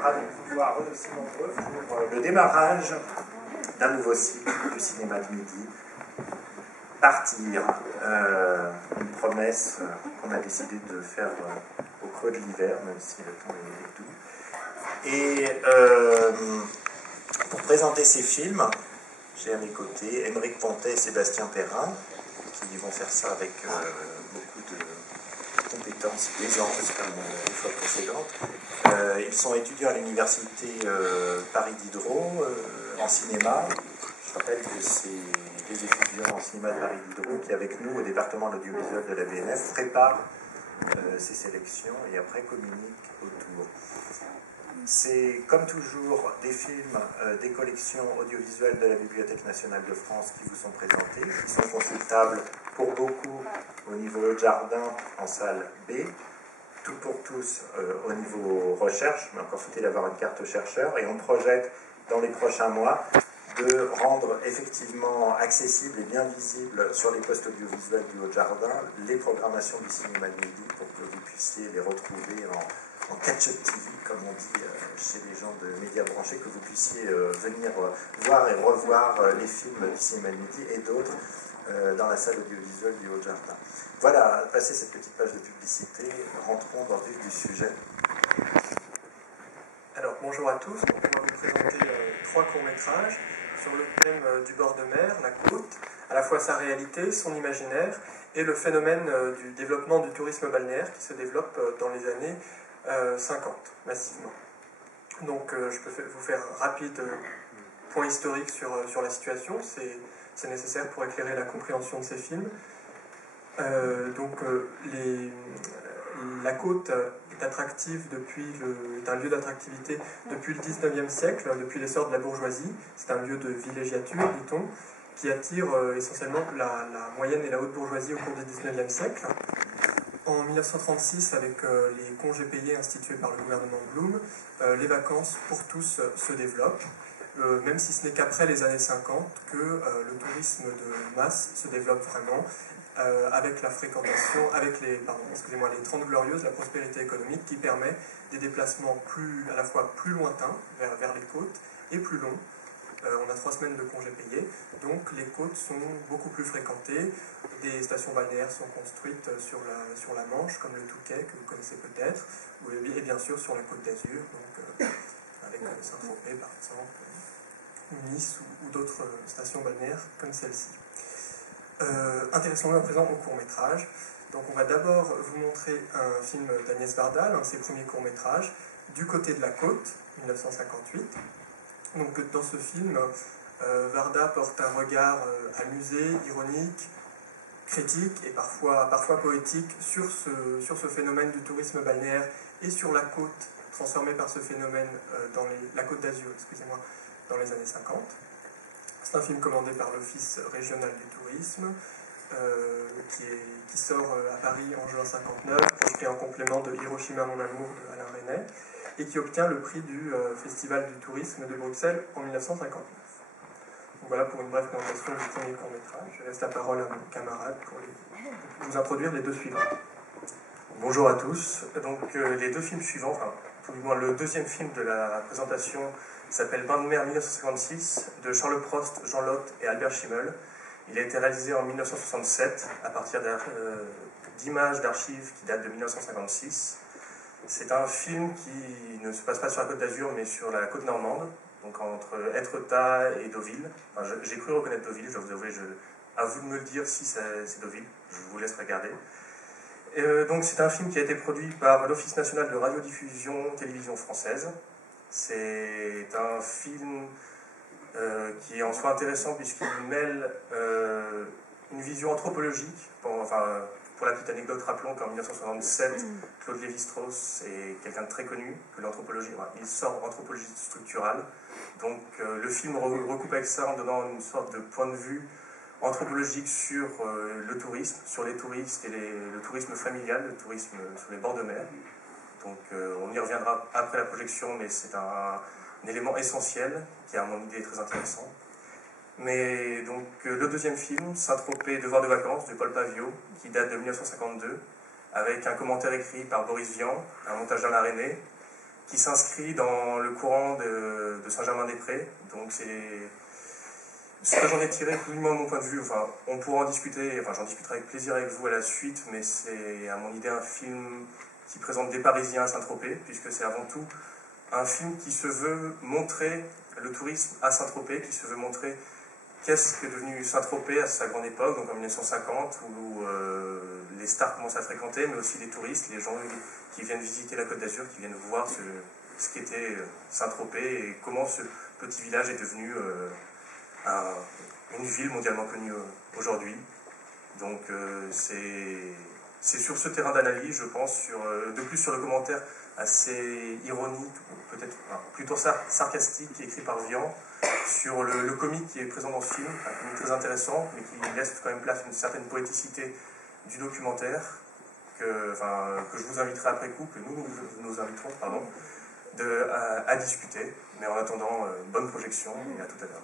Ravi de vous voir aussi nombreux pour le démarrage d'un nouveau cycle du cinéma de midi. Partir, une promesse qu'on a décidé de faire au creux de l'hiver, même si le temps est doux. Et pour présenter ces films, j'ai à mes côtés Aymeric Pontet et Sébastien Perrin, qui vont faire ça avec beaucoup de compétences, d'aisance, comme les fois précédentes. Ils sont étudiants à l'université Paris Diderot en cinéma. Je rappelle que c'est les étudiants en cinéma de Paris Diderot qui, avec nous, au département de l'audiovisuel de la BNF, préparent ces sélections et après communiquent autour. C'est, comme toujours, des films des collections audiovisuelles de la Bibliothèque nationale de France qui vous sont présentés, qui sont consultables pour beaucoup au niveau jardin en salle B, tout pour tous au niveau recherche, mais encore faut-il avoir une carte chercheur, et on projette dans les prochains mois de rendre effectivement accessible et bien visible sur les postes audiovisuels du Haut-Jardin les programmations du cinéma de midi pour que vous puissiez les retrouver en catch-up TV, comme on dit chez les gens de médias branchés, que vous puissiez venir voir et revoir les films du cinéma de midi et d'autres dans la salle audiovisuelle du Haut-Jardin. Voilà, passé cette petite page de publicité, rentrons dans le vif du sujet. Alors, bonjour à tous. On va vous présenter 3 courts-métrages sur le thème du bord de mer, la côte, à la fois sa réalité, son imaginaire et le phénomène du développement du tourisme balnéaire qui se développe dans les années 50, massivement. Donc, je peux vous faire un rapide point historique sur la situation, c'est nécessaire pour éclairer la compréhension de ces films. La côte est attractive est un lieu d'attractivité depuis le 19e siècle, depuis l'essor de la bourgeoisie. C'est un lieu de villégiature, dit-on, qui attire essentiellement la moyenne et la haute bourgeoisie au cours du 19e siècle. En 1936, avec les congés payés institués par le gouvernement Blum, les vacances pour tous se développent, même si ce n'est qu'après les années 50 que le tourisme de masse se développe vraiment, avec la fréquentation, avec les 30 glorieuses, la prospérité économique qui permet des déplacements à la fois plus lointains vers les côtes et plus longs. On a 3 semaines de congés payés, donc les côtes sont beaucoup plus fréquentées. Des stations balnéaires sont construites sur la Manche, comme le Touquet, que vous connaissez peut-être, et bien sûr sur la Côte d'Azur, donc avec Saint-Tropez par exemple, ou Nice ou d'autres stations balnéaires comme celle-ci. Intéressons-nous à présent au court-métrage. Donc on va d'abord vous montrer un film d'Agnès Varda, un de ses premiers courts-métrages, Du côté de la côte, 1958. Donc dans ce film, Varda porte un regard amusé, ironique, critique et parfois poétique sur ce phénomène du tourisme balnéaire et sur la côte transformée par ce phénomène la Côte d'Azur, dans les années 50. C'est un film commandé par l'Office régional du tourisme qui sort à Paris en juin 1959, projeté en complément de Hiroshima mon amour de Alain Resnais, et qui obtient le prix du Festival du tourisme de Bruxelles en 1959. Donc voilà pour une brève présentation du premier court-métrage. Je laisse la parole à mon camarade pour vous introduire les 2 suivants. Bonjour à tous. Donc les 2 films suivants, tout du moins le deuxième film de la présentation s'appelle Bain de mer 1956 de Charles Prost, Jean Lotte et Albert Schimmel. Il a été réalisé en 1967 à partir d'images d'archives qui datent de 1956. C'est un film qui ne se passe pas sur la Côte d'Azur mais sur la côte normande, donc entre Étretat et Deauville. J'ai cru reconnaître Deauville, je dois vous avouer, à vous de me le dire si c'est Deauville, je vous laisse regarder. Donc c'est un film qui a été produit par l'Office national de radiodiffusion télévision française. C'est un film qui est en soi intéressant puisqu'il mêle une vision anthropologique. Pour la petite anecdote, rappelons qu'en 1967, Claude Lévi-Strauss est quelqu'un de très connu, que l'anthropologie, il sort anthropologie structurale. Donc le film recoupe avec ça en donnant une sorte de point de vue anthropologique sur le tourisme, sur les touristes et le tourisme familial, le tourisme sur les bords de mer. Donc on y reviendra après la projection, mais c'est un élément essentiel qui, à mon idée, est très intéressant. Mais donc le deuxième film, Saint-Tropez, Devoir de vacances, de Paul Paviot, qui date de 1952, avec un commentaire écrit par Boris Vian, un montage d'Alain Resnais, qui s'inscrit dans le courant de Saint-Germain-des-Prés. Donc c'est ce que j'en ai tiré, plus ou moins mon point de vue. Enfin, on pourra en discuter, enfin j'en discuterai avec plaisir avec vous à la suite, mais c'est à mon idée un film qui présente des Parisiens à Saint-Tropez, puisque c'est avant tout un film qui se veut montrer le tourisme à Saint-Tropez, qui se veut montrer qu'est-ce que est devenu Saint-Tropez à sa grande époque, donc en 1950, où les stars commencent à fréquenter, mais aussi les touristes, les gens qui viennent visiter la Côte d'Azur, qui viennent voir ce qu'était Saint-Tropez et comment ce petit village est devenu une ville mondialement connue aujourd'hui. Donc c'est sur ce terrain d'analyse, je pense, de plus sur le commentaire assez ironique, peut-être plutôt sarcastique, écrit par Vian, sur le comique qui est présent dans ce film, un comique très intéressant, mais qui laisse quand même place à une certaine poéticité du documentaire, que je vous inviterai après coup, que nous inviterons, pardon, à discuter. Mais en attendant, bonne projection et à tout à l'heure.